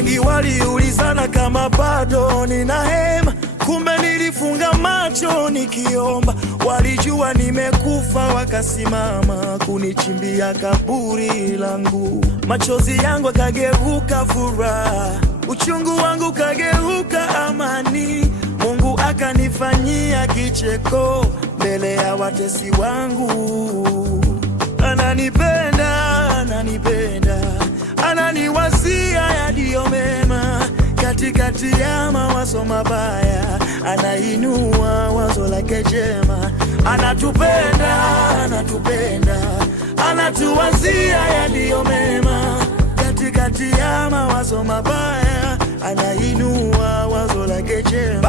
Wengi waliulizana kama bado nina hema, kumbe nilifunga macho nikiomba. Walijua nimekufa, wakasimama kunichimbia kaburi langu. Machozi yangu akageuka furaha, uchungu wangu kageuka amani. Mungu akanifanyia kicheko mbele ya watesi wangu. Ananipenda, ananipenda, ananiwazia yaliyo mema. Katikati ya mawazo mabaya, anainua wazo lake jema. Anatupenda, anatupenda, anatuwazia yaliyo mema. Katikati ya mawazo mabaya, anainua wazo lake jema.